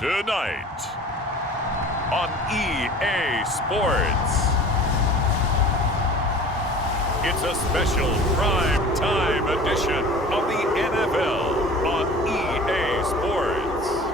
Tonight on EA Sports, it's a special prime time edition of the NFL on EA Sports.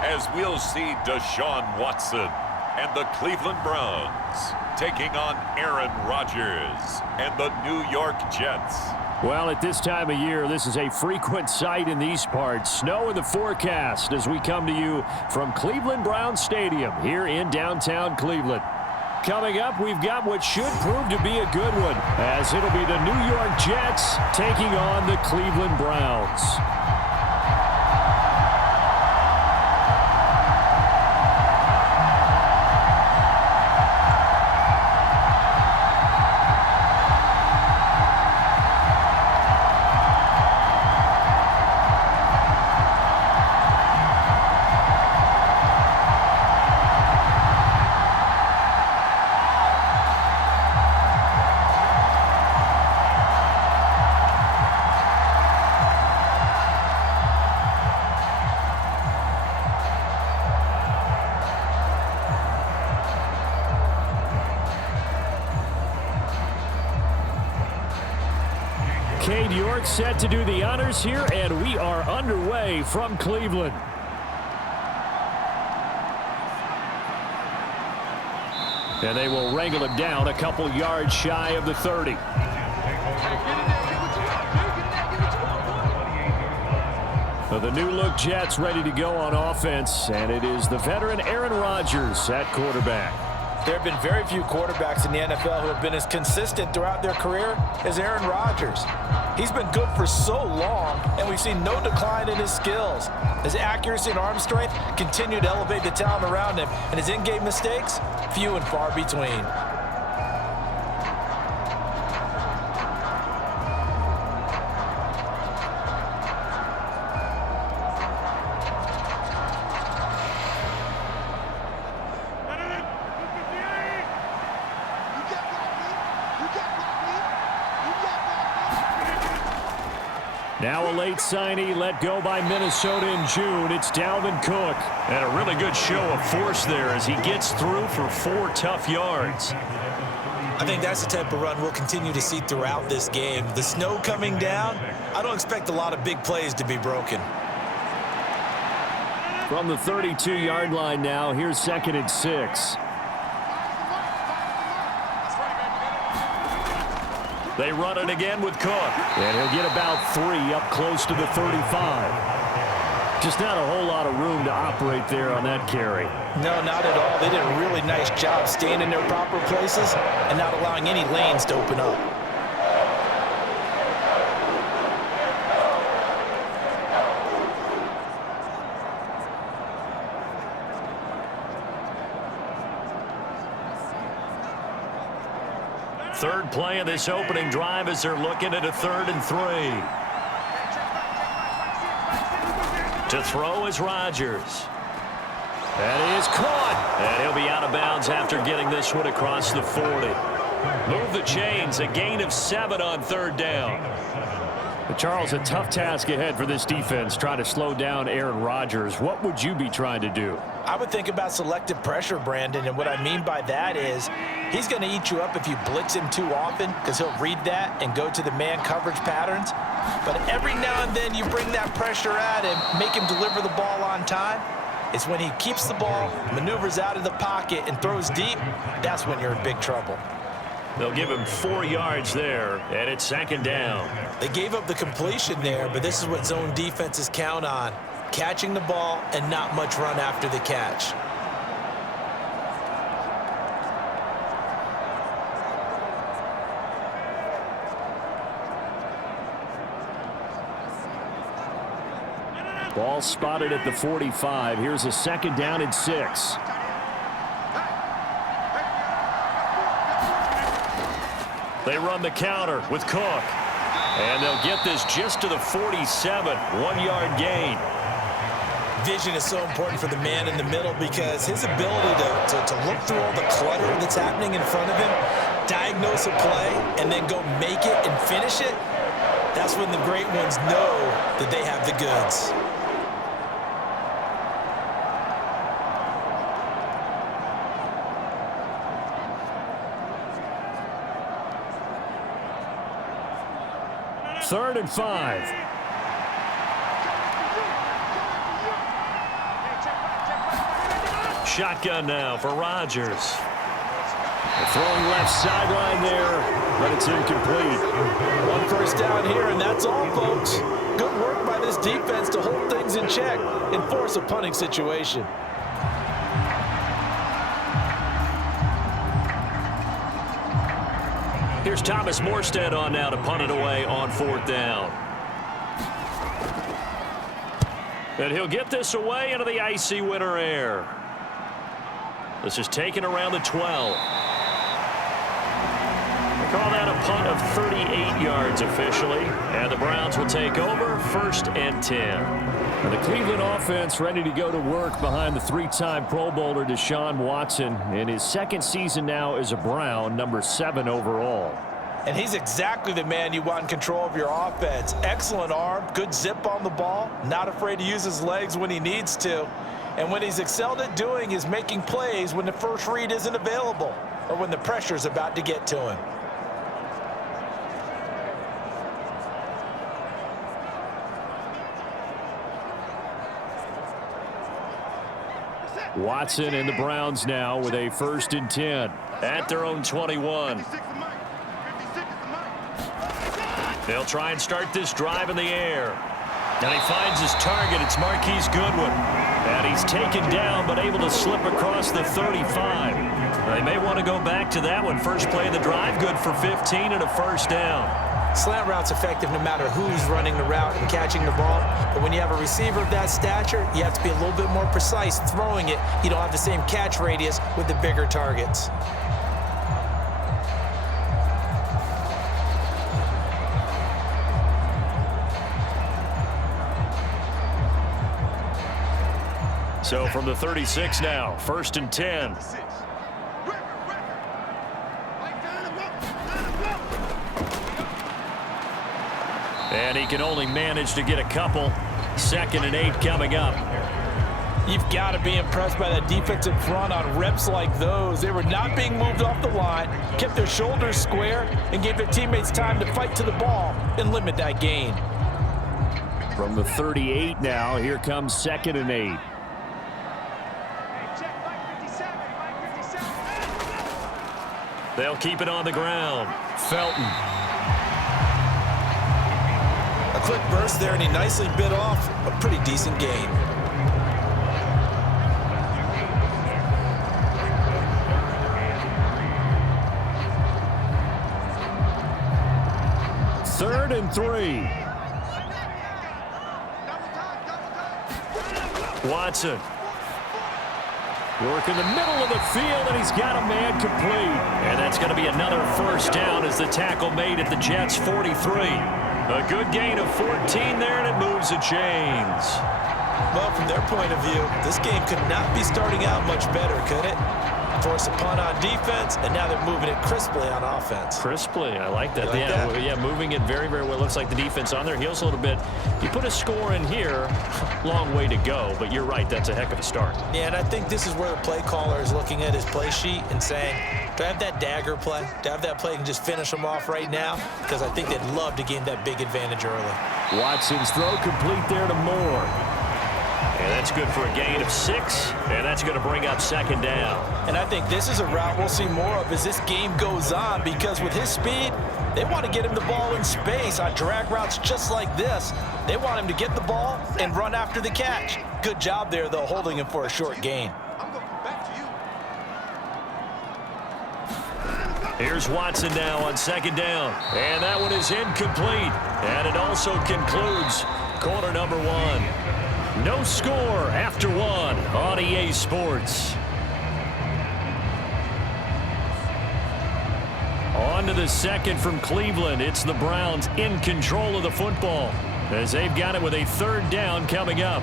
As we'll see Deshaun Watson and the Cleveland Browns taking on Aaron Rodgers and the New York Jets. Well, at this time of year, this is a frequent sight in these parts. Snow in the forecast as we come to you from Cleveland Browns Stadium here in downtown Cleveland. Coming up, we've got what should prove to be a good one, as it'll be the New York Jets taking on the Cleveland Browns. Set to do the honors here, and we are underway from Cleveland. And they will wrangle him down a couple yards shy of the 30. So the new-look Jets ready to go on offense, and it is the veteran Aaron Rodgers at quarterback. There have been very few quarterbacks in the NFL who have been as consistent throughout their career as Aaron Rodgers. He's been good for so long, and we've seen no decline in his skills. His accuracy and arm strength continue to elevate the talent around him, and his in-game mistakes, few and far between. Now a late signee let go by Minnesota in June. It's Dalvin Cook. And a really good show of force there as he gets through for 4 tough yards. I think that's the type of run we'll continue to see throughout this game. The snow coming down, I don't expect a lot of big plays to be broken. From the 32-yard line now, here's 2nd and 6. They run it again with Cook. And he'll get about 3 up close to the 35. Just not a whole lot of room to operate there on that carry. No, not at all. They did a really nice job staying in their proper places and not allowing any lanes to open up. Third play of this opening drive as they're looking at a 3rd and 3. To throw is Rodgers. That is caught. And he'll be out of bounds after getting this one across the 40. Move the chains. A gain of 7 on 3rd down. But Charles, a tough task ahead for this defense, trying to slow down Aaron Rodgers. What would you be trying to do? I would think about selective pressure, Brandon, and what I mean by that is he's going to eat you up if you blitz him too often because he'll read that and go to the man coverage patterns. But every now and then you bring that pressure at him, make him deliver the ball on time. It's when he keeps the ball, maneuvers out of the pocket, and throws deep, that's when you're in big trouble. They'll give him 4 yards there, and it's 2nd down. They gave up the completion there, but this is what zone defenses count on. Catching the ball and not much run after the catch. Ball spotted at the 45. Here's a 2nd down and 6. They run the counter with Cook. And they'll get this just to the 47, 1-yard gain. Vision is so important for the man in the middle because his ability to look through all the clutter that's happening in front of him, diagnose a play, and then go make it and finish it, that's when the great ones know that they have the goods. Third and 5. Shotgun now for Rodgers. Throwing left sideline there, but it's incomplete. One first down here, and that's all, folks. Good work by this defense to hold things in check and force a punting situation. Here's Thomas Morstead on now to punt it away on 4th down. And he'll get this away into the icy winter air. This is taken around the 12. They call that a punt of 38 yards officially. And the Browns will take over 1st and 10. And the Cleveland offense ready to go to work behind the 3-time Pro Bowler Deshaun Watson in his 2nd season now as a Brown, number 7 overall. And he's exactly the man you want in control of your offense. Excellent arm, good zip on the ball, not afraid to use his legs when he needs to. And what he's excelled at doing is making plays when the first read isn't available or when the pressure's about to get to him. Watson and the Browns now with a 1st and 10. At their own 21. They'll try and start this drive in the air. And he finds his target. It's Marquise Goodwin. And he's taken down but able to slip across the 35. They may want to go back to that one. First play of the drive, good for 15 and a 1st down. Slant route's effective no matter who's running the route and catching the ball. But when you have a receiver of that stature, you have to be a little bit more precise throwing it. You don't have the same catch radius with the bigger targets. So from the 36 now, 1st and 10. And he can only manage to get a couple. 2nd and 8 coming up. You've got to be impressed by that defensive front on reps like those. They were not being moved off the line, kept their shoulders square, and gave their teammates time to fight to the ball and limit that gain. From the 38 now, here comes 2nd and 8. They'll keep it on the ground. Felton. A quick burst there, and he nicely bit off a pretty decent gain. Third and 3. Watson. Work in the middle of the field, and he's got a man complete. And that's going to be another 1st down as the tackle made at the Jets' 43. A good gain of 14 there, and it moves the chains. Well, from their point of view, this game could not be starting out much better, could it? Force a punt on defense, and now they're moving it crisply on offense. Crisply, I like that. You like that? Yeah, moving it very, very well. Looks like the defense on their heels a little bit. You put a score in here, long way to go, but you're right, that's a heck of a start. Yeah, and I think this is where the play caller is looking at his play sheet and saying, do I have that dagger play? Do I have that play and just finish them off right now? Because I think they'd love to gain that big advantage early. Watson's throw complete there to Moore. And that's good for a gain of 6, and that's going to bring up 2nd down. And I think this is a route we'll see more of as this game goes on, because with his speed, they want to get him the ball in space on drag routes just like this. They want him to get the ball and run after the catch. Good job there, though, holding him for a short gain. Here's Watson now on 2nd down. And that one is incomplete. And it also concludes quarter number 1. No score after 1 on EA Sports. On into the second from Cleveland. It's the Browns in control of the football as they've got it with a third down coming up.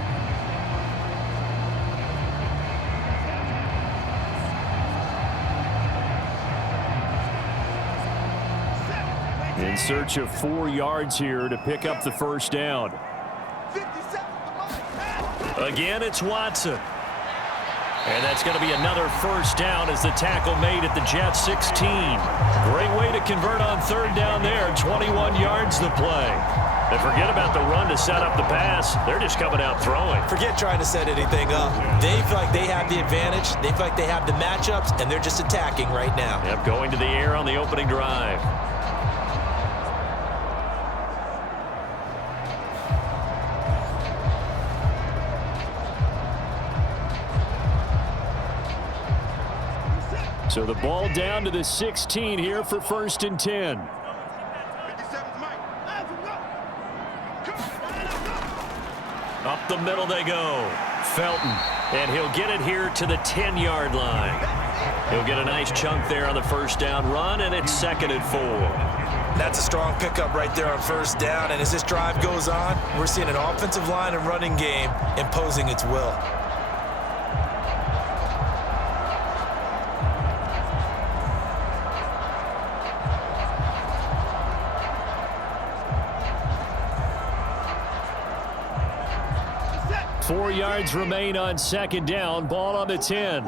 In search of 4 yards here to pick up the first down. Again, it's Watson. And that's going to be another first down as the tackle made at the Jets 16. Great way to convert on third down there. 21 yards to play. And forget about the run to set up the pass. They're just coming out throwing. Forget trying to set anything up. They feel like they have the advantage. They feel like they have the matchups, and they're just attacking right now. Yep, going to the air on the opening drive. So the ball down to the 16 here for 1st and 10. Up the middle they go. Felton. And he'll get it here to the 10-yard line. He'll get a nice chunk there on the first down run, and it's 2nd and 4. That's a strong pickup right there on first down. And as this drive goes on, we're seeing an offensive line and running game imposing its will. Four yards remain on 2nd down. Ball on the 10.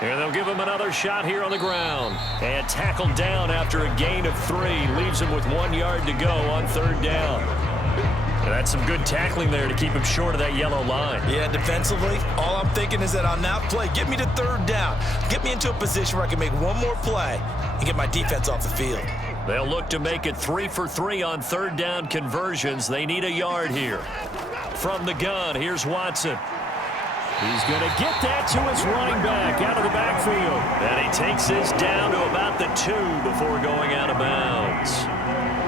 And they'll give him another shot here on the ground. And tackled down after a gain of 3. Leaves him with 1 yard to go on 3rd down. And that's some good tackling there to keep him short of that yellow line. Yeah, defensively, all I'm thinking is that on that play, get me to 3rd down. Get me into a position where I can make one more play and get my defense off the field. They'll look to make it 3 for 3 on 3rd down conversions. They need a yard here. From the gun, here's Watson. He's going to get that to his running back out of the backfield. And he takes this down to about the 2 before going out of bounds.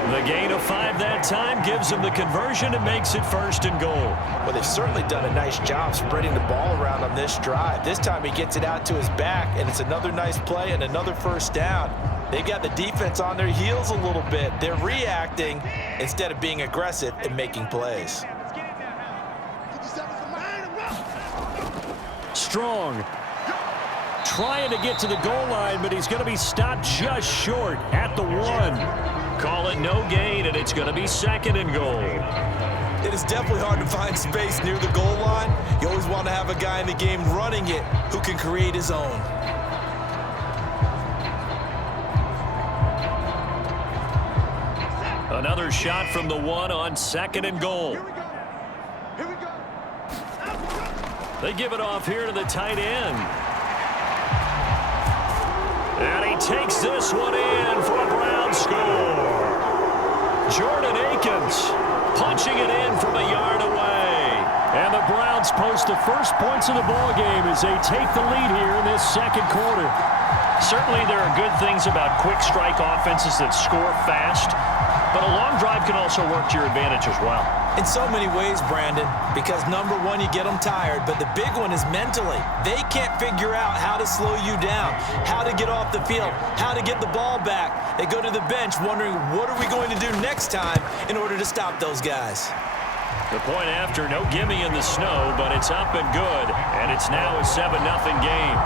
The gain of 5 that time gives him the conversion and makes it 1st and goal. Well, they've certainly done a nice job spreading the ball around on this drive. This time he gets it out to his back, and it's another nice play and another first down. They've got the defense on their heels a little bit. They're reacting instead of being aggressive and making plays. Strong. Trying to get to the goal line, but he's going to be stopped just short at the 1. Call it no gain, and it's going to be 2nd and goal. It is definitely hard to find space near the goal line. You always want to have a guy in the game running it who can create his own. Another shot from the 1 on 2nd and goal. They give it off here to the tight end. And he takes this one in for a Brown score. Jordan Akins punching it in from a yard away. And the Browns post the first points of the ball game as they take the lead here in this 2nd quarter. Certainly there are good things about quick strike offenses that score fast, but a long drive can also work to your advantage as well. In so many ways, Brandon, because number one, you get them tired, but the big one is mentally. They can't figure out how to slow you down, how to get off the field, how to get the ball back. They go to the bench wondering, what are we going to do next time in order to stop those guys? The point after, no gimme in the snow, but it's up and good, and it's now a 7-0 game.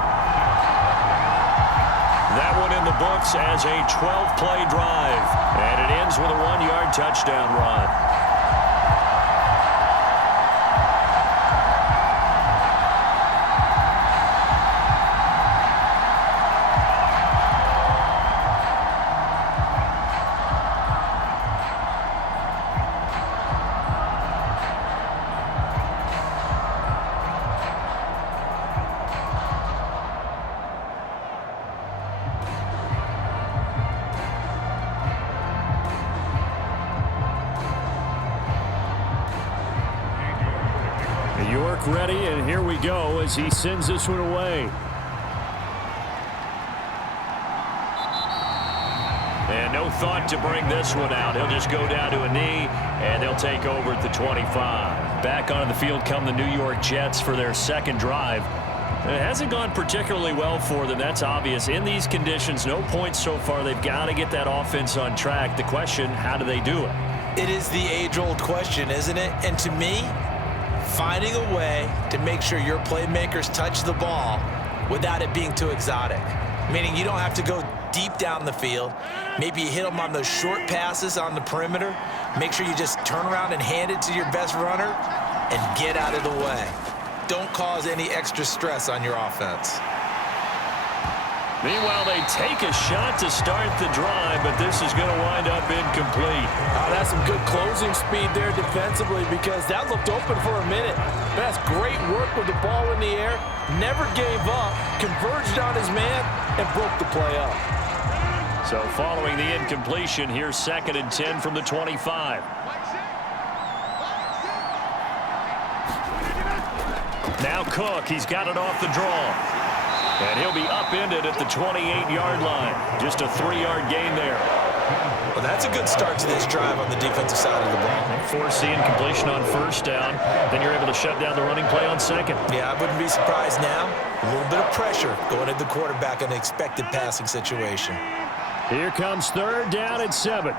That one in the books as a 12-play drive, and it ends with a 1-yard touchdown run. York ready, and here we go as he sends this one away. And no thought to bring this one out. He'll just go down to a knee, and they'll take over at the 25. Back onto the field come the New York Jets for their 2nd drive. It hasn't gone particularly well for them. That's obvious. In these conditions, no points so far. They've got to get that offense on track. The question, how do they do it? It is the age-old question, isn't it? And to me, finding a way to make sure your playmakers touch the ball without it being too exotic. Meaning you don't have to go deep down the field. Maybe you hit them on those short passes on the perimeter. Make sure you just turn around and hand it to your best runner and get out of the way. Don't cause any extra stress on your offense. Meanwhile, they take a shot to start the drive, but this is going to wind up incomplete. That's some good closing speed there defensively because that looked open for a minute. That's great work with the ball in the air. Never gave up, converged on his man, and broke the play up. So following the incompletion, here's 2nd and 10 from the 25. Now Cook, he's got it off the draw. And he'll be upended at the 28-yard line. Just a 3-yard gain there. Well, that's a good start to this drive on the defensive side of the ball. Force the incompletion on 1st down. Then you're able to shut down the running play on 2nd. Yeah, I wouldn't be surprised now. A little bit of pressure going at the quarterback in an expected passing situation. Here comes 3rd down and 7.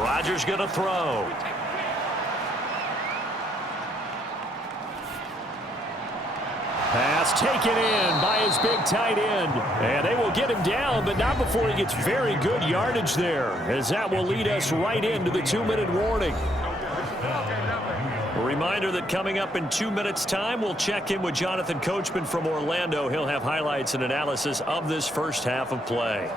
Rodgers going to throw. Pass taken in by his big tight end. And they will get him down, but not before he gets very good yardage there, as that will lead us right into the 2-minute warning. A reminder that coming up in 2 minutes' time, we'll check in with Jonathan Coachman from Orlando. He'll have highlights and analysis of this first half of play.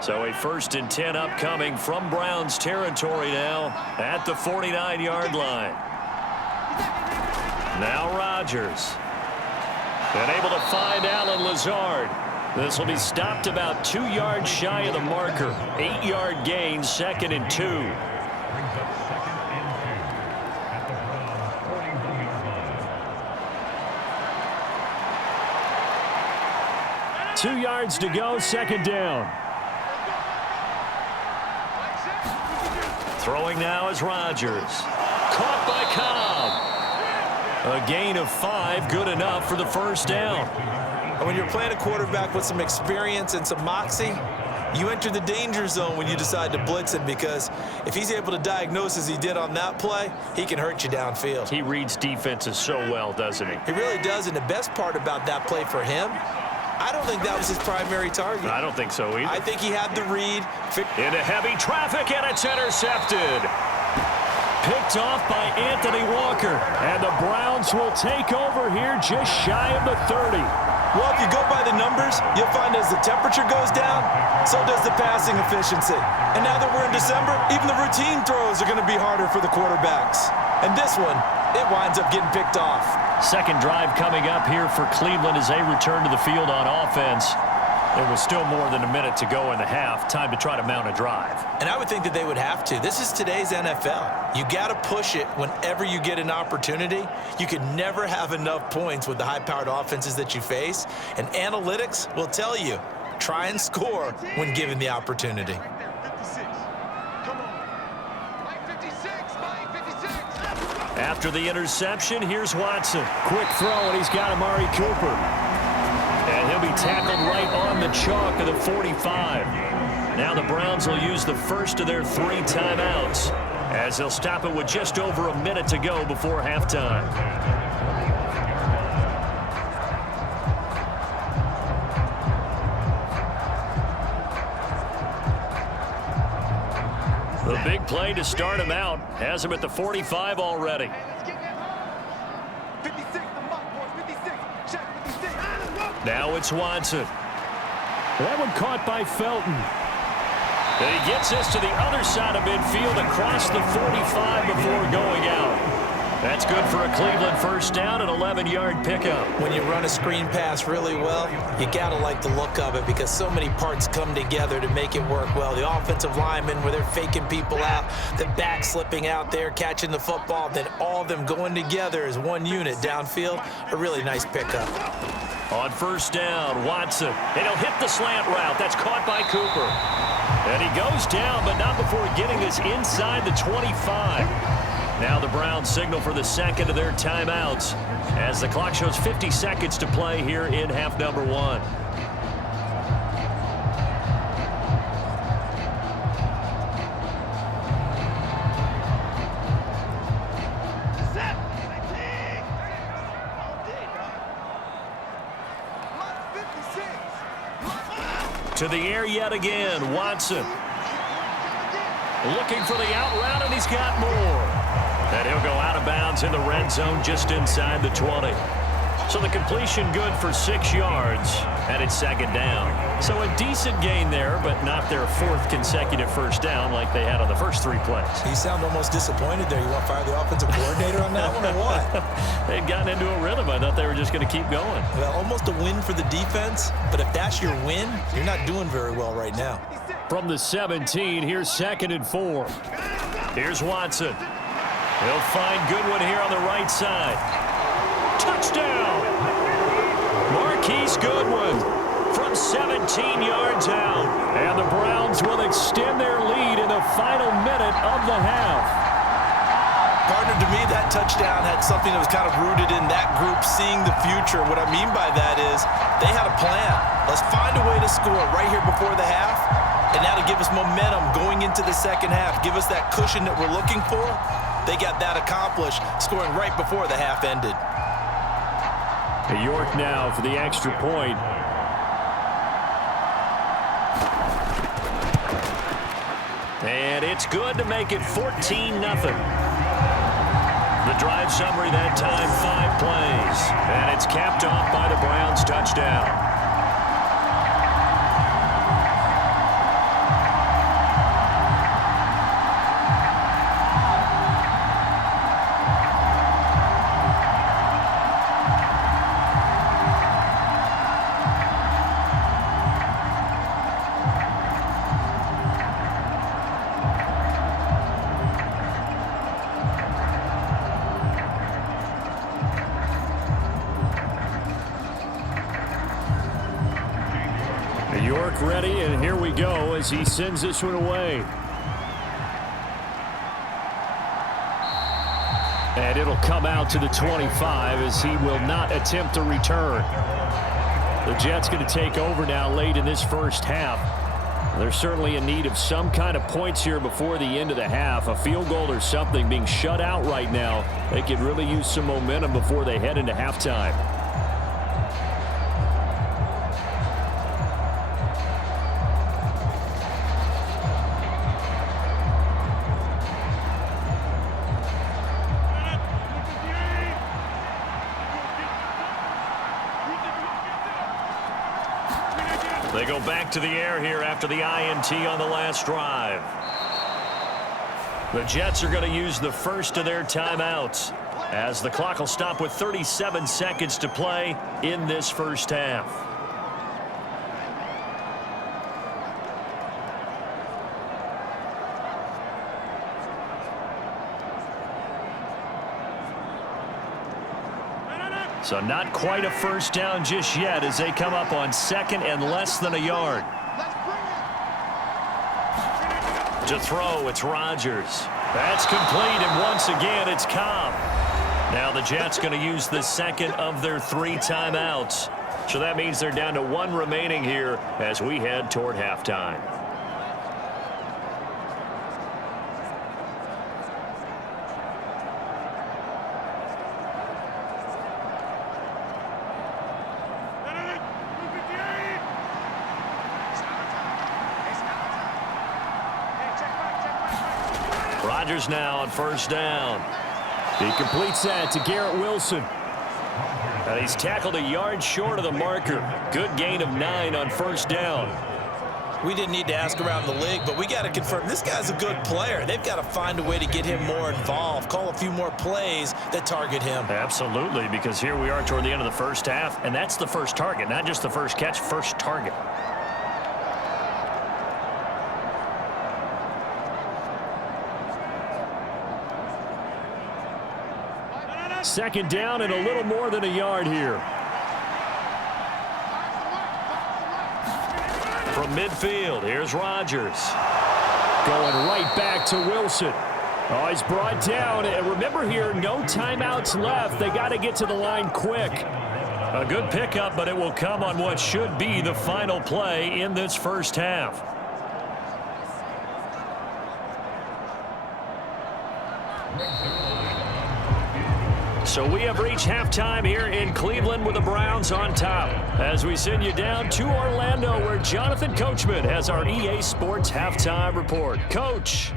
So a 1st and 10 upcoming from Browns territory now at the 49-yard line. Now Rodgers. And able to find Allen Lazard. This will be stopped about 2 yards shy of the marker. 8-yard gain, 2nd and 2. Two yards to go, 2nd down. Throwing now is Rodgers. Caught by Cobb. A gain of 5, good enough for the 1st down. And when you're playing a quarterback with some experience and some moxie, you enter the danger zone when you decide to blitz him, because if he's able to diagnose as he did on that play, he can hurt you downfield. He reads defenses so well, doesn't he? He really does, and the best part about that play for him, I don't think that was his primary target. I don't think so either. I think he had the read. Into heavy traffic, and it's intercepted. Picked off by Anthony Walker. And the Browns will take over here just shy of the 30. Well, if you go by the numbers, you'll find as the temperature goes down, so does the passing efficiency. And now that we're in December, even the routine throws are going to be harder for the quarterbacks. And this one, it winds up getting picked off. 2nd drive coming up here for Cleveland as they return to the field on offense. There was still more than a minute to go in the half. Time to try to mount a drive. And I would think that they would have to. This is today's NFL. You got to push it whenever you get an opportunity. You can never have enough points with the high-powered offenses that you face. And analytics will tell you, try and score when given the opportunity. After the interception, here's Watson. Quick throw, and he's got Amari Cooper. And he'll be tackled right on the chalk of the 45. Now the Browns will use the first of their 3 timeouts, as they'll stop it with just over a minute to go before halftime. The big play to start him out has him at the 45 already. Now it's Watson. That one caught by Felton. And he gets us to the other side of midfield across the 45 before going out. That's good for a Cleveland 1st down, an 11-yard pickup. When you run a screen pass really well, you got to like the look of it, because so many parts come together to make it work well. The offensive linemen, where they're faking people out, the back slipping out there, catching the football, then all of them going together as one unit downfield. A really nice pickup. On 1st down, Watson. And he'll hit the slant route. That's caught by Cooper. And he goes down, but not before getting this inside the 25. Now the Browns signal for the second of their timeouts as the clock shows 50 seconds to play here in half number 1. To the air yet again, Watson. Looking for the out route, and he's got more. And he'll go out of bounds in the red zone just inside the 20. So the completion good for 6 yards, and it's second down. So a decent gain there, but not their 4th consecutive first down like they had on the first 3 plays. You sound almost disappointed there. You want to fire the offensive coordinator on that one or what? They'd gotten into a rhythm. I thought they were just going to keep going. Well, almost a win for the defense, but if that's your win, you're not doing very well right now. From the 17, here's 2nd and 4. Here's Watson. He'll find Goodwin here on the right side. Touchdown! Marquise Goodwin from 17 yards out. And the Browns will extend their lead in the final minute of the half. Partner, to me, that touchdown had something that was kind of rooted in that group seeing the future. What I mean by that is they had a plan. Let's find a way to score right here before the half. And now to give us momentum going into the second half, give us that cushion that we're looking for. They got that accomplished, scoring right before the half ended. York now for the extra point. And it's good to make it 14-0. The drive summary that time, 5 plays. And it's capped off by the Browns touchdown. York ready, and here we go as he sends this one away. And it'll come out to the 25 as he will not attempt a return. The Jets going to take over now late in this first half. They're certainly in need of some kind of points here before the end of the half. A field goal or something being shut out right now. They could really use some momentum before they head into halftime. They go back to the air here after the INT on the last drive. The Jets are going to use the first of their timeouts as the clock will stop with 37 seconds to play in this first half. So not quite a first down just yet as they come up on 2nd and less than a yard. To throw, it's Rodgers. That's complete, and once again, it's Cobb. Now the Jets going to use the second of their 3 timeouts. So that means they're down to 1 remaining here as we head toward halftime. Rodgers now on first down. He completes that to Garrett Wilson. And he's tackled a yard short of the marker. Good gain of 9 on first down. We didn't need to ask around the league, but we got to confirm this guy's a good player. They've got to find a way to get him more involved, call a few more plays that target him. Absolutely, because here we are toward the end of the first half, and that's the first target, not just the first catch, first target. Second down and a little more than a yard here. From midfield, here's Rodgers. Going right back to Wilson. Oh, he's brought down. And remember here, no timeouts left. They got to get to the line quick. A good pickup, but it will come on what should be the final play in this first half. So we have reached halftime here in Cleveland with the Browns on top. As we send you down to Orlando, where Jonathan Coachman has our EA Sports Halftime Report. Coach.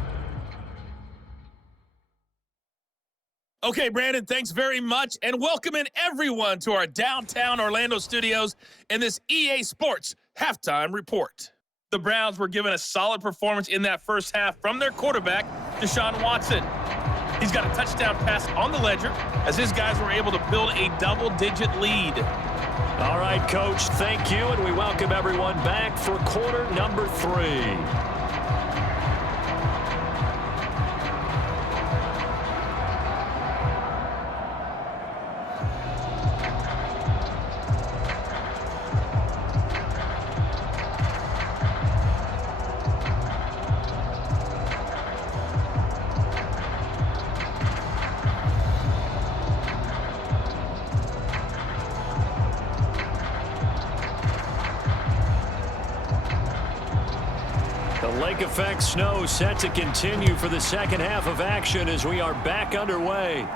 Okay, Brandon, thanks very much, and welcome in everyone to our downtown Orlando studios in this EA Sports Halftime Report. The Browns were given a solid performance in that first half from their quarterback, Deshaun Watson. He's got a touchdown pass on the ledger as his guys were able to build a double-digit lead. All right, Coach, thank you, and we welcome everyone back for quarter number 3. Lake effect snow set to continue for the second half of action as we are back underway.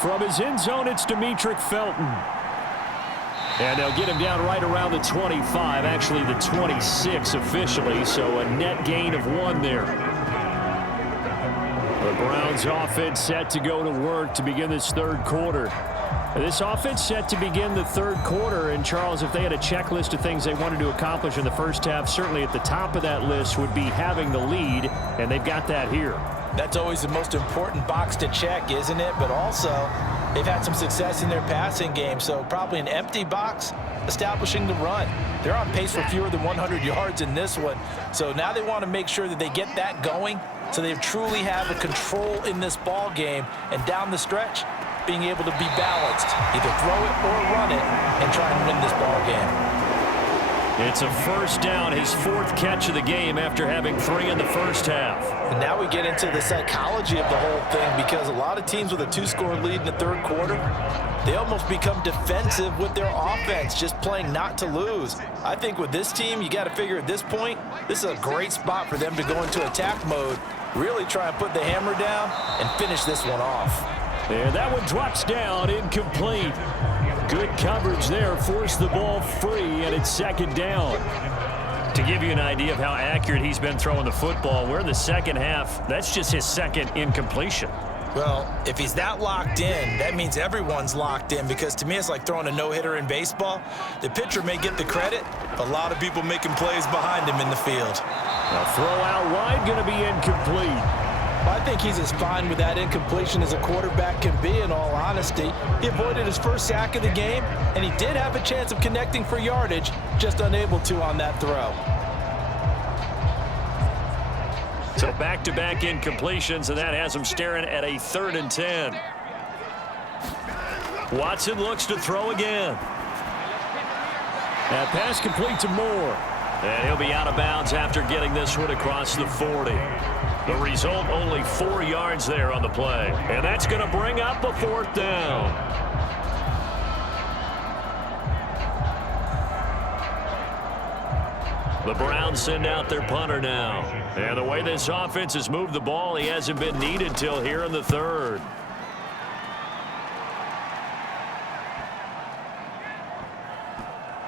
From his end zone, it's Demetric Felton. And they'll get him down right around the 25, actually the 26 officially, so a net gain of 1 there. The Browns offense set to go to work to begin this third quarter. This offense set to begin the third quarter, and Charles, if they had a checklist of things they wanted to accomplish in the first half, certainly at the top of that list would be having the lead, and they've got that here. That's always the most important box to check, isn't it? But also, they've had some success in their passing game, so probably an empty box establishing the run. They're on pace for fewer than 100 yards in this one, so now they want to make sure that they get that going so they truly have a control in this ball game, and down the stretch, being able to be balanced, either throw it or run it, and try and win this ball game. It's a first down, his 4th catch of the game after having 3 in the first half. And now we get into the psychology of the whole thing, because a lot of teams with a 2-score lead in the third quarter, they almost become defensive with their offense, just playing not to lose. I think with this team, you got to figure at this point, this is a great spot for them to go into attack mode, really try and put the hammer down and finish this one off. And that one drops down, incomplete. Good coverage there, forced the ball free, and it's second down. To give you an idea of how accurate he's been throwing the football, we're in the second half. That's just his 2nd incompletion. Well, if he's that locked in, that means everyone's locked in, because to me it's like throwing a no-hitter in baseball. The pitcher may get the credit, but a lot of people making plays behind him in the field. A throw out wide going to be incomplete. I think he's as fine with that incompletion as a quarterback can be, in all honesty. He avoided his first sack of the game, and he did have a chance of connecting for yardage, just unable to on that throw. So back-to-back incompletions, and that has him staring at a 3rd and 10. Watson looks to throw again. That pass complete to Moore. And he'll be out of bounds after getting this one across the 40. The result, only 4 yards there on the play. And that's going to bring up a 4th down. The Browns send out their punter now. And the way this offense has moved the ball, he hasn't been needed till here in the 3rd.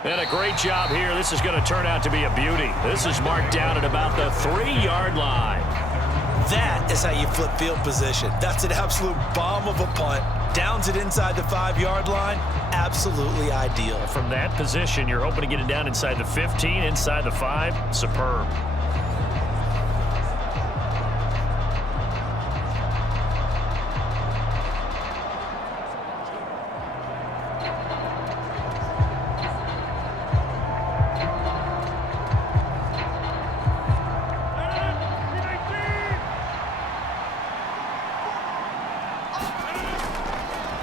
And a great job here. This is going to turn out to be a beauty. This is marked down at about the 3-yard line. That is how you flip field position. That's an absolute bomb of a punt. Downs it inside the 5-yard line. Absolutely ideal. From that position, you're hoping to get it down inside the 15, inside the 5. Superb.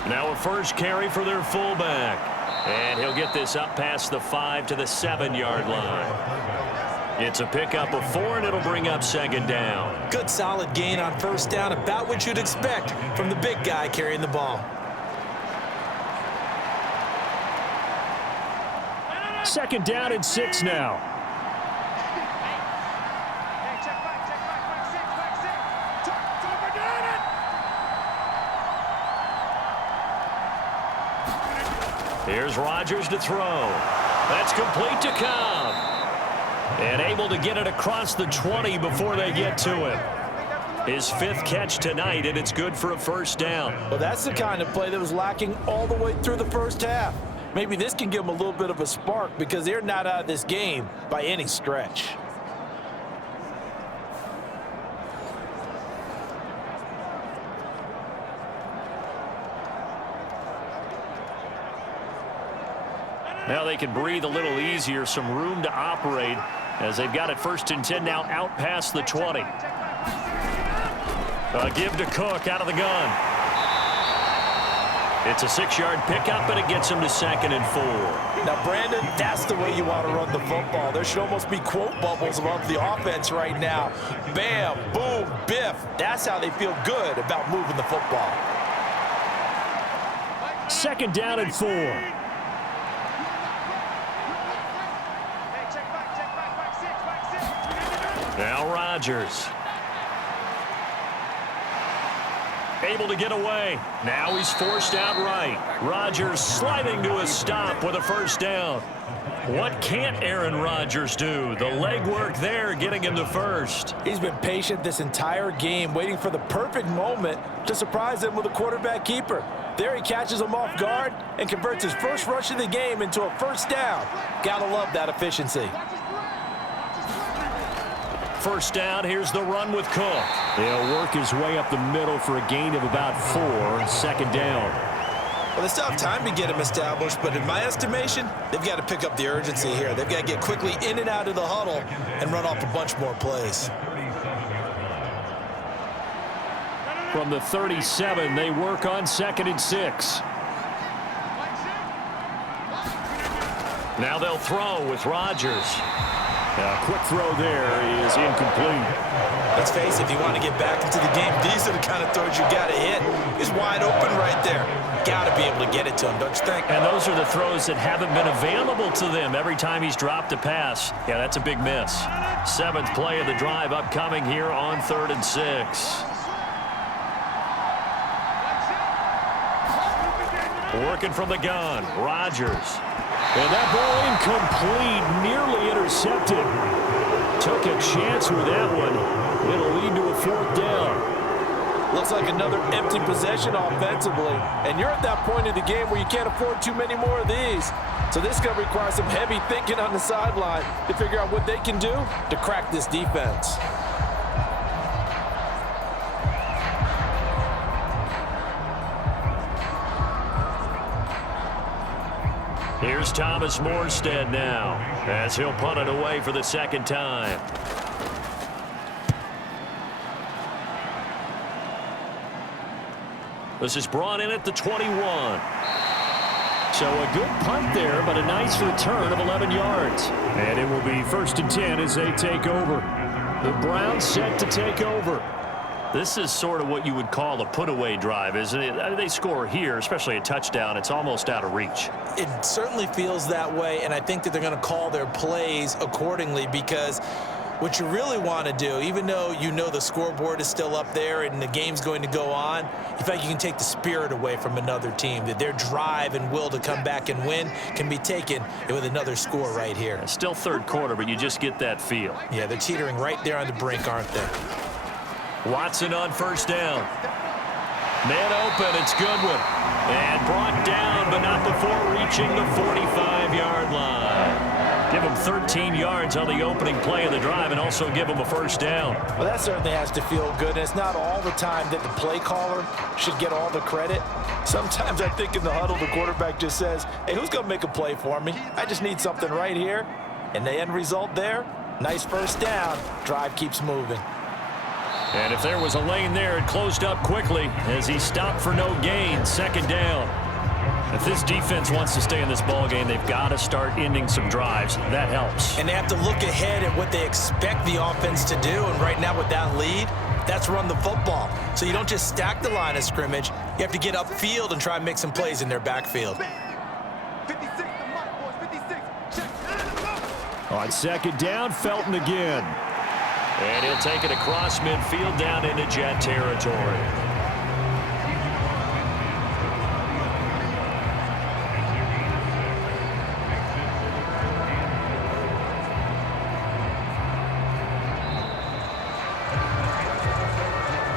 Now a first carry for their fullback. And he'll get this up past the 5 to the 7-yard line. It's a pickup of 4, and it'll bring up second down. Good solid gain on first down, about what you'd expect from the big guy carrying the ball. Second down and 6 now. Here's Rodgers to throw. That's complete to Chubb. And able to get it across the 20 before they get to him. His 5th catch tonight, and it's good for a first down. Well, that's the kind of play that was lacking all the way through the first half. Maybe this can give them a little bit of a spark because they're not out of this game by any stretch. Now they can breathe a little easier, some room to operate as they've got it 1st and 10 now out past the 20. Give to Cook out of the gun. It's a 6-yard pickup, and it gets him to 2nd and 4. Now, Brandon, that's the way you want to run the football. There should almost be quote bubbles above the offense right now. Bam, boom, biff. That's how they feel good about moving the football. 2nd down and 4. Now Rodgers. Able to get away. Now he's forced out right. Rodgers sliding to a stop with a first down. What can't Aaron Rodgers do? The legwork there getting him to first. He's been patient this entire game, waiting for the perfect moment to surprise him with a quarterback keeper. There he catches him off guard and converts his first rush of the game into a first down. Gotta love that efficiency. First down, here's the run with Cook. He'll work his way up the middle for a gain of about 4. 2nd down. Well, they still have time to get him established, but in my estimation, they've got to pick up the urgency here. They've got to get quickly in and out of the huddle and run off a bunch more plays. From the 37, they work on 2nd and 6. Now they'll throw with Rodgers. A quick throw there is incomplete. Let's face it, if you want to get back into the game, these are the kind of throws you got to hit. He's wide open right there. Got to be able to get it to him, don't you think? And those are the throws that haven't been available to them every time he's dropped a pass. Yeah, that's a big miss. 7th play of the drive upcoming here on 3rd and 6. Working from the gun, Rodgers. And that ball incomplete, nearly intercepted. Took a chance with that one. It'll lead to a 4th down. Looks like another empty possession offensively. And you're at that point in the game where you can't afford too many more of these. So this is going to require some heavy thinking on the sideline to figure out what they can do to crack this defense. Here's Thomas Morstead now as he'll punt it away for the 2nd time. This is brought in at the 21. So a good punt there, but a nice return of 11 yards. And it will be 1st and 10 as they take over. The Browns set to take over. This is sort of what you would call a put-away drive, isn't it? They score here, especially a touchdown. It's almost out of reach. It certainly feels that way, and I think that they're going to call their plays accordingly because what you really want to do, even though you know the scoreboard is still up there and the game's going to go on, you feel like you can take the spirit away from another team, that their drive and will to come back and win can be taken with another score right here. It's still 3rd quarter, but you just get that feel. Yeah, they're teetering right there on the brink, aren't they? Watson on first down. Man open, it's Goodwin. And brought down, but not before reaching the 45-yard line. Give him 13 yards on the opening play of the drive and also give him a first down. Well, that certainly has to feel good. And it's not all the time that the play caller should get all the credit. Sometimes I think in the huddle, the quarterback just says, hey, who's going to make a play for me? I just need something right here. And the end result there, nice first down. Drive keeps moving. And if there was a lane there, it closed up quickly as he stopped for no gain. 2nd down. If this defense wants to stay in this ballgame, they've got to start ending some drives. That helps. And they have to look ahead at what they expect the offense to do. And right now with that lead, that's run the football. So you don't just stack the line of scrimmage. You have to get upfield and try and make some plays in their backfield. On second down, Felton again. And he'll take it across midfield down into Jet territory.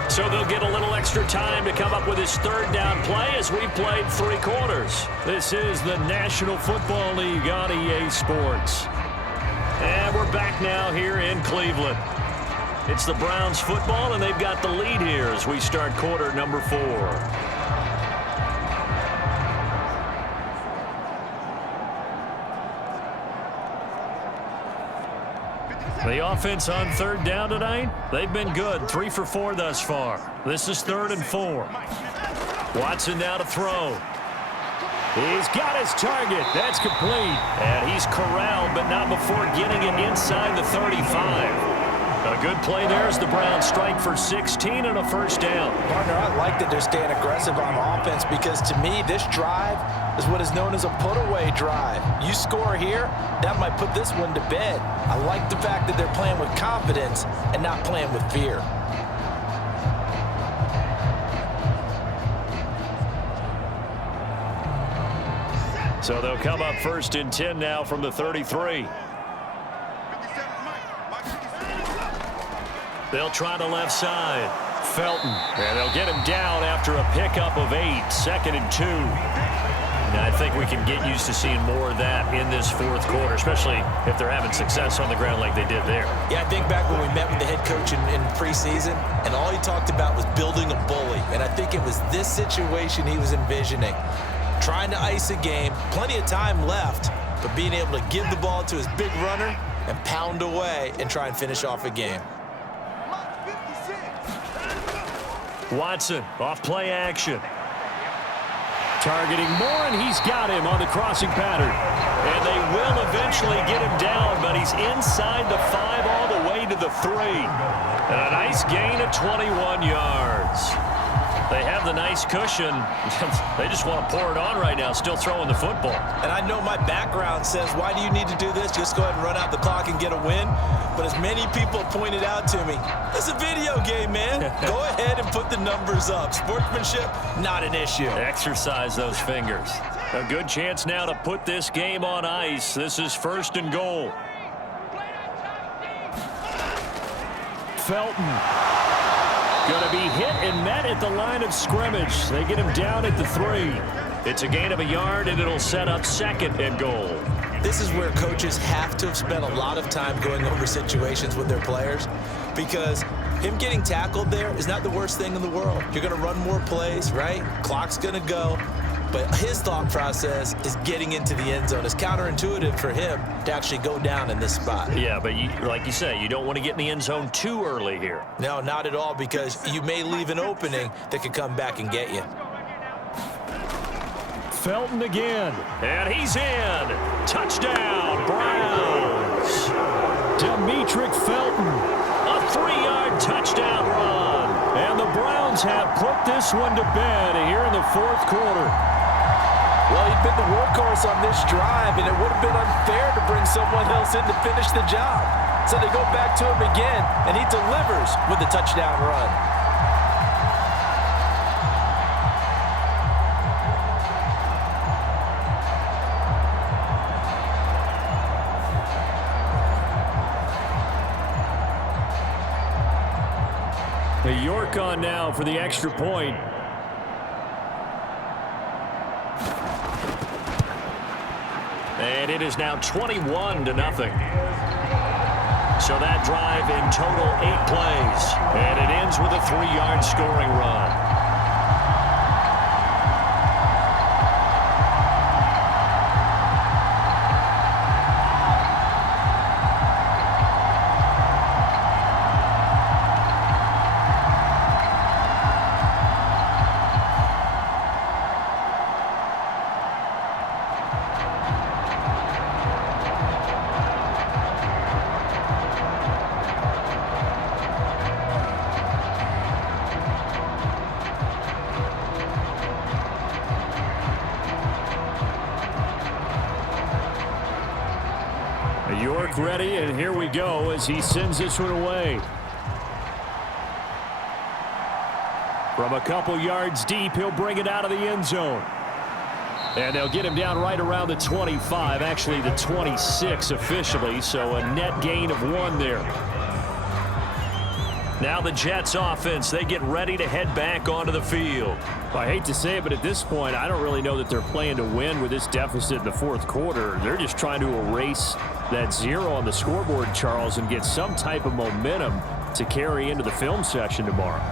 So they'll get a little extra time to come up with his third down play as we played 3 quarters. This is the National Football League on EA Sports. And we're back now here in Cleveland. It's the Browns football, and they've got the lead here as we start quarter number 4. The offense on third down tonight, they've been good. 3 for 4 thus far. This is 3rd and 4. Watson now to throw. He's got his target. That's complete. And he's corralled, but not before getting it inside the 35. A good play there as the Browns strike for 16 and a first down. Partner, I like that they're staying aggressive on offense because to me, this drive is what is known as a put-away drive. You score here, that might put this one to bed. I like the fact that they're playing with confidence and not playing with fear. So they'll come up 1st and 10 now from the 33. They'll try the left side. Felton. And they'll get him down after a pickup of 8. 2nd and 2. And I think we can get used to seeing more of that in this 4th quarter, especially if they're having success on the ground like they did there. Yeah, I think back when we met with the head coach in preseason, and all he talked about was building a bully. And I think it was this situation he was envisioning. Trying to ice a game, plenty of time left, but being able to give the ball to his big runner and pound away and try and finish off a game. Watson, off play action. Targeting Moore, and he's got him on the crossing pattern. And they will eventually get him down, but he's inside the 5 all the way to the 3. And a nice gain of 21 yards. They have the nice cushion. They just want to pour it on right now, still throwing the football. And I know my background says, why do you need to do this? Just go ahead and run out the clock and get a win. But as many people pointed out to me, it's a video game, man. Go ahead and put the numbers up. Sportsmanship, not an issue. Exercise those fingers. A good chance now to put this game on ice. This is 1st and goal. Felton. Going to be hit and met at the line of scrimmage. They get him down at the 3. It's a gain of a yard, and it'll set up 2nd and goal. This is where coaches have to have spent a lot of time going over situations with their players because him getting tackled there is not the worst thing in the world. You're going to run more plays, right? Clock's going to go. But his thought process is getting into the end zone. It's counterintuitive for him to actually go down in this spot. Yeah, but like you say, you don't want to get in the end zone too early here. No, not at all, because you may leave an opening that could come back and get you. Felton again. And he's in. Touchdown, Browns. Demetric Felton. A 3-yard touchdown run. And the Browns have put this one to bed here in the 4th quarter. Well, he'd been the workhorse on this drive, and it would have been unfair to bring someone else in to finish the job. So they go back to him again, and he delivers with the touchdown run. York on now for the extra point. And it is now 21-0. So that drive in total 8 plays. And it ends with a 3-yard scoring run. ready, and here we go as he sends this one away. From a couple yards deep, he'll bring it out of the end zone. And they'll get him down right around the 25, actually the 26 officially, so a net gain of 1 there. Now the Jets offense, they get ready to head back onto the field. I hate to say it, but at this point, I don't really know that they're playing to win with this deficit in the fourth quarter. They're just trying to erase that 0 on the scoreboard, Charles, and get some type of momentum to carry into the film session tomorrow.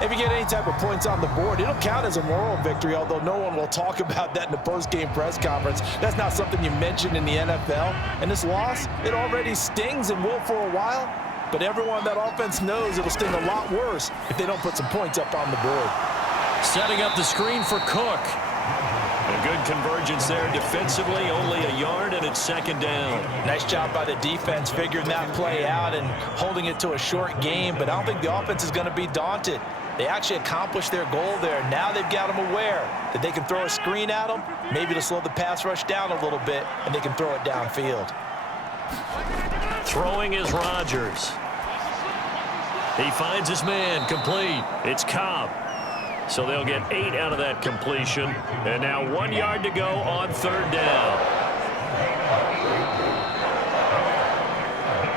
If you get any type of points on the board, it'll count as a moral victory, although no one will talk about that in the post-game press conference. That's not something you mention in the NFL. And this loss, it already stings and will for a while, but everyone on that offense knows it'll sting a lot worse if they don't put some points up on the board. Setting up the screen for Cook. A good convergence there defensively, only a yard, and it's second down. Nice job by the defense figuring that play out and holding it to a short game, but I don't think the offense is going to be daunted. They actually accomplished their goal there. Now they've got them aware that they can throw a screen at them, maybe to slow the pass rush down a little bit, and they can throw it downfield. Throwing is Rodgers. He finds his man, complete. It's Chubb. So they'll get 8 out of that completion. And now 1 yard to go on third down.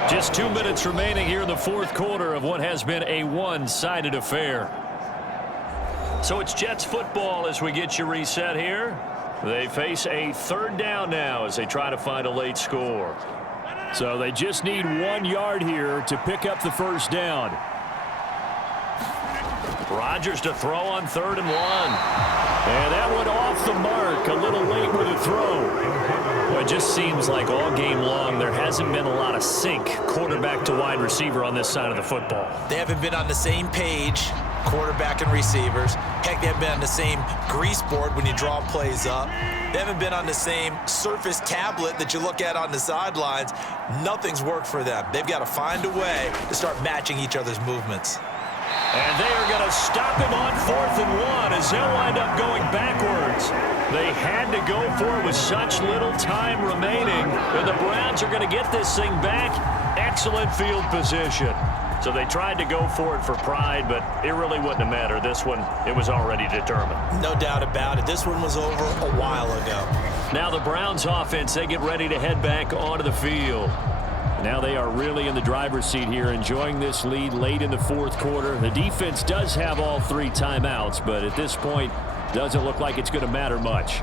Just 2 minutes remaining here in the fourth quarter of what has been a one-sided affair. So it's Jets football as we get you reset here. They face a third down now as they try to find a late score. So they just need 1 yard here to pick up the first down. Rodgers to throw on 3rd and 1. And that went off the mark a little late with a throw. Well, it just seems like all game long there hasn't been a lot of sync quarterback to wide receiver on this side of the football. They haven't been on the same page, quarterback and receivers. Heck, they haven't been on the same grease board when you draw plays up. They haven't been on the same Surface tablet that you look at on the sidelines. Nothing's worked for them. They've got to find a way to start matching each other's movements. And they are going to stop him on 4th and 1 as they'll wind up going backwards. They had to go for it with such little time remaining. And the Browns are going to get this thing back. Excellent field position. So they tried to go for it for pride, but it really wouldn't have mattered. This one, it was already determined. No doubt about it. This one was over a while ago. Now the Browns offense, they get ready to head back onto the field. Now they are really in the driver's seat here, enjoying this lead late in the fourth quarter. The defense does have all 3 timeouts, but at this point, doesn't look like it's going to matter much.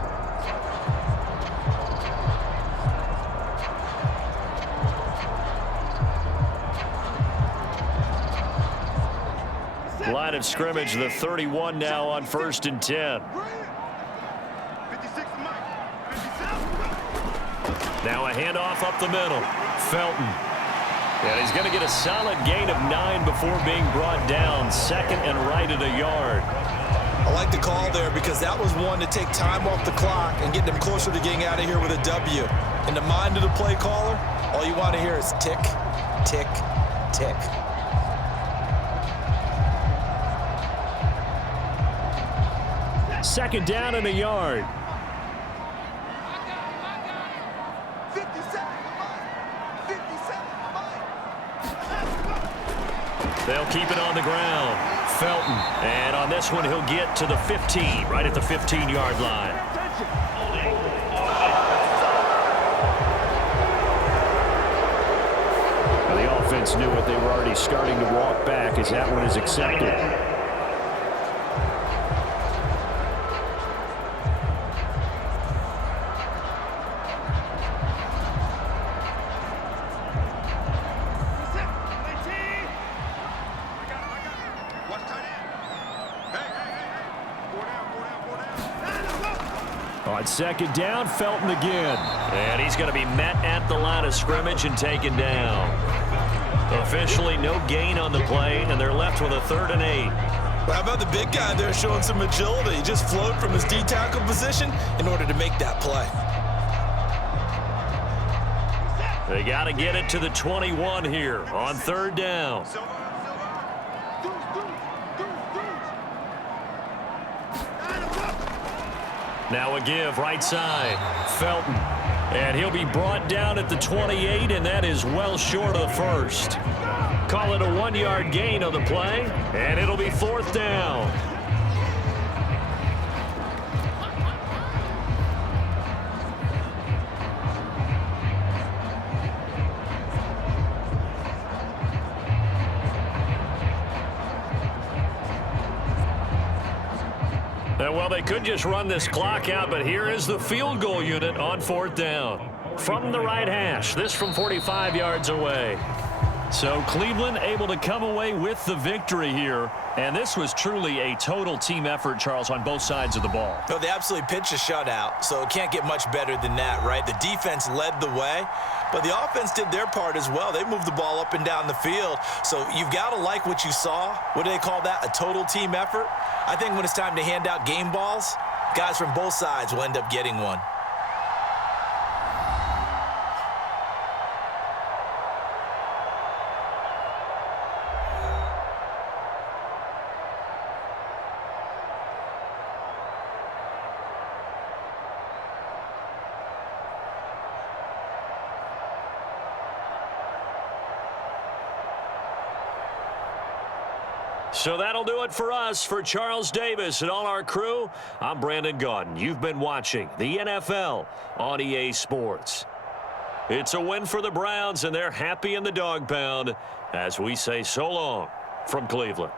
Line of scrimmage, the 31 now on 1st and 10. Now a handoff up the middle. Felton. And he's going to get a solid gain of 9 before being brought down. 2nd and right at a yard. I like the call there because that was one to take time off the clock and get them closer to getting out of here with a W. In the mind of the play caller, all you want to hear is tick, tick, tick. Second down and a yard. They'll keep it on the ground. Felton. And on this one, he'll get to the 15, right at the 15-yard line. Well, the offense knew it. They were already starting to walk back as that one is accepted. On second down, Felton again. And he's going to be met at the line of scrimmage and taken down. Officially no gain on the play, and they're left with a 3rd and 8. Well, how about the big guy there showing some agility? He just flowed from his D-tackle position in order to make that play. They got to get it to the 21 here on 3rd down. Now a give right side. Felton. And he'll be brought down at the 28, and that is well short of the first. Call it a 1-yard gain on the play, and it'll be 4th down. Well, they could just run this clock out, but here is the field goal unit on 4th down. From the right hash, this from 45 yards away. So Cleveland able to come away with the victory here. And this was truly a total team effort, Charles, on both sides of the ball. No, they absolutely pitched a shutout, so it can't get much better than that, right? The defense led the way, but the offense did their part as well. They moved the ball up and down the field. So you've got to like what you saw. What do they call that? A total team effort? I think when it's time to hand out game balls, guys from both sides will end up getting one. So that'll do it for us. For Charles Davis and all our crew, I'm Brandon Gaudin. You've been watching the NFL on EA Sports. It's a win for the Browns, and they're happy in the dog pound as we say so long from Cleveland.